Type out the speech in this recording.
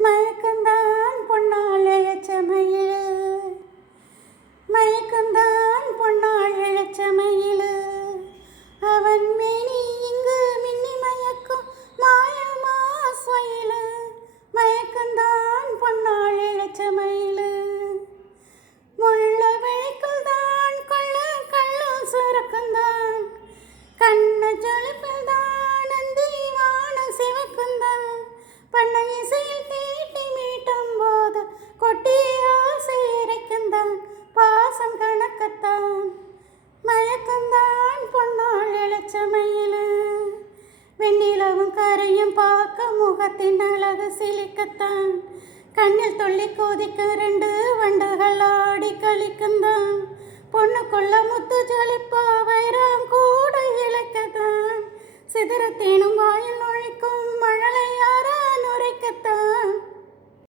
മയക്കന്താ வெண்ணிலவும் கரையும் பார்க்க முகத்தின் அழகு சிலிக்கத்தான் கண்ணில் துள்ளி கொதிக்க ரெண்டு வண்டுகள் ஆடி கழிக்குந்தான் பொண்ணுக்குள்ள முத்து ஜொலிப்பா வைரம் கூட இழைக்கத்தான். சிதறத்தேனும் வாயில் நுழைக்கும்